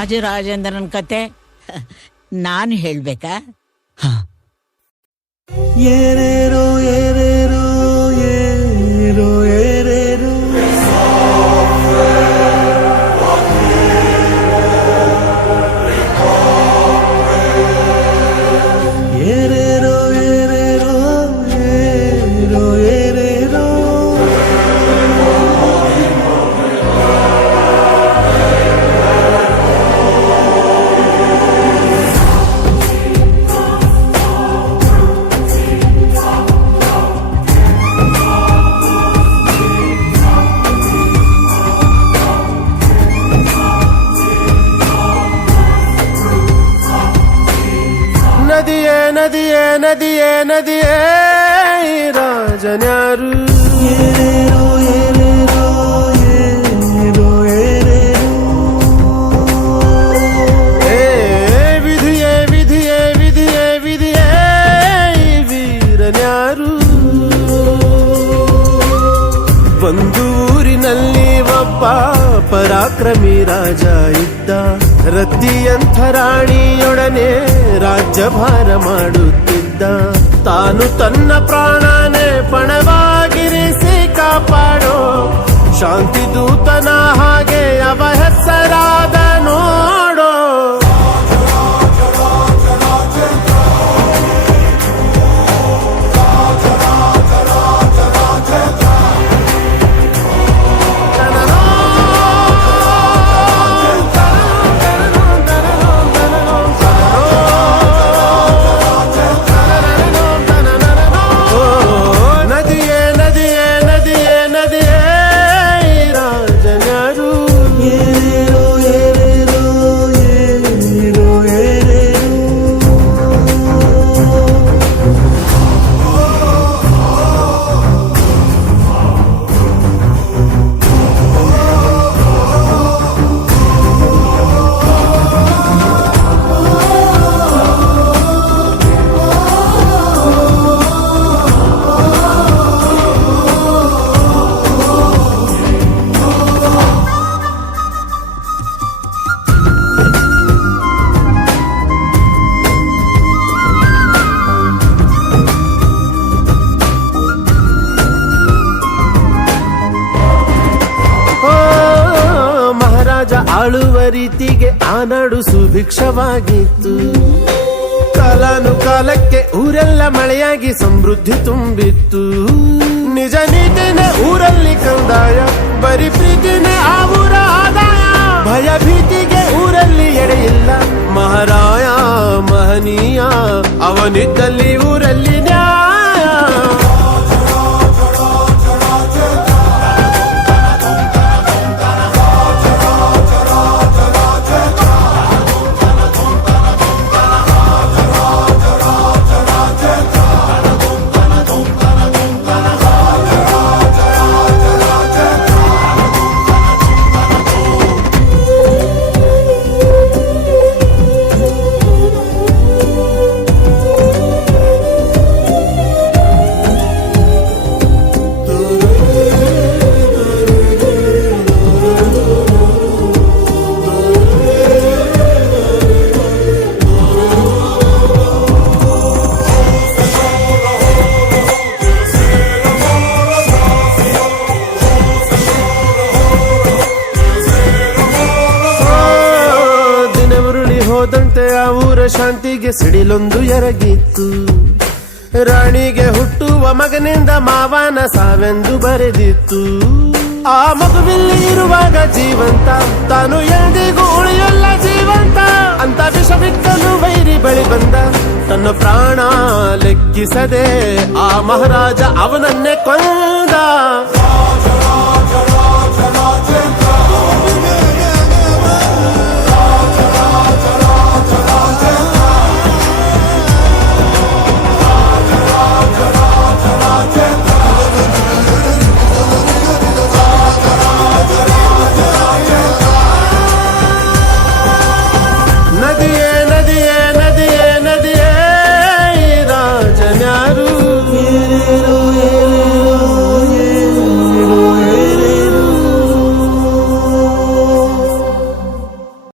ರಾಜರಾಜೇಂದ್ರನ್ ಕತೆ ನಾನು ಹೇಳ್ಬೇಕಾ? ಏರೇರೋ ಏರೇರೋ ಏರೋ ಏರೇರೋ ಏರೇರೋ ಏರೇರೋ ಏರೋ ಏರೇರೋ ನದಿಯೇ ನದಿಯೇ ನದಿಯೇ ನದಿಯೇ ರಾಜನ್ಯಾರು ಏರೇರೋ ಏರೇರೋ ಏರೋ ಏರೇರೋ ವಿಧಿಯೇ ವಿಧಿಯೇ ವಿಧಿಯೇ ವಿಧಿಯೇ ವೀರನ್ಯಾರು ಒಂದು ಊರಿನಲ್ಲಿ ಒಬ್ಬ ಪರಾಕ್ರಮಿ ರಾಜ ಇದ್ದ. ರತಿಯಂಥ ರಾಣಿಯೊಡನೆ ರಾಜ್ಯಭಾರ ಮಾಡುತ್ತಿದ್ದ. ತಾನು ತನ್ನ ಪ್ರಾಣನೇ ಪಣವಾಗಿರಿಸಿ ಕಾಪಾಡೋ ಶಾಂತಿ ದೂತನ ಹಾಗೆ ಅವ ಹೆಸರಾದ ನೋಡೋ. ಆಳುವ ರೀತಿಗೆ ಆ ನಾಡು ಸುಭಿಕ್ಷವಾಗಿತ್ತು. ಕಾಲಾನುಕಾಲಕ್ಕೆ ಊರೆಲ್ಲ ಮಳೆಯಾಗಿ ಸಮೃದ್ಧಿ ತುಂಬಿತ್ತು. ನಿಜ ನೀತಿನೇ ಊರಲ್ಲಿ ಕಂದಾಯ, ಬರೀ ಪ್ರೀತಿನೇ ಆ ಊರ ಆದಾಯ. ಭಯ ಭೀತಿಗೆ ಊರಲ್ಲಿ ಎಡೆಯಿಲ್ಲ, ಮಹಾರಾಯ ಮಹನೀಯ ಅವನಿದ್ದಲ್ಲಿ ಊರಲ್ಲಿ ನ್ಯಾಯ. ಹೋದಂತೆ ಆ ಊರ ಶಾಂತಿಗೆ ಸಿಡಿಲೊಂದು ಎರಗಿತ್ತು. ರಾಣಿಗೆ ಹುಟ್ಟುವ ಮಗನಿಂದ ಮಾವನ ಸಾವೆಂದು ಬರೆದಿತ್ತು. ಆ ಮಗುವಿಲ್ಲಿ ಇರುವಾಗ ಜೀವಂತ, ತಾನು ಎಂದಿಗೂ ಉಳಿಯಲ್ಲ ಜೀವಂತ ಅಂತ ವಿಷವಿಕ್ಕಲು ವೈರಿ ಬಳಿ ಬಂದ. ತನ್ನ ಪ್ರಾಣ ಲೆಕ್ಕಿಸದೆ ಆ ಮಹಾರಾಜ ಅವನನ್ನೇ ಕೊಂದ.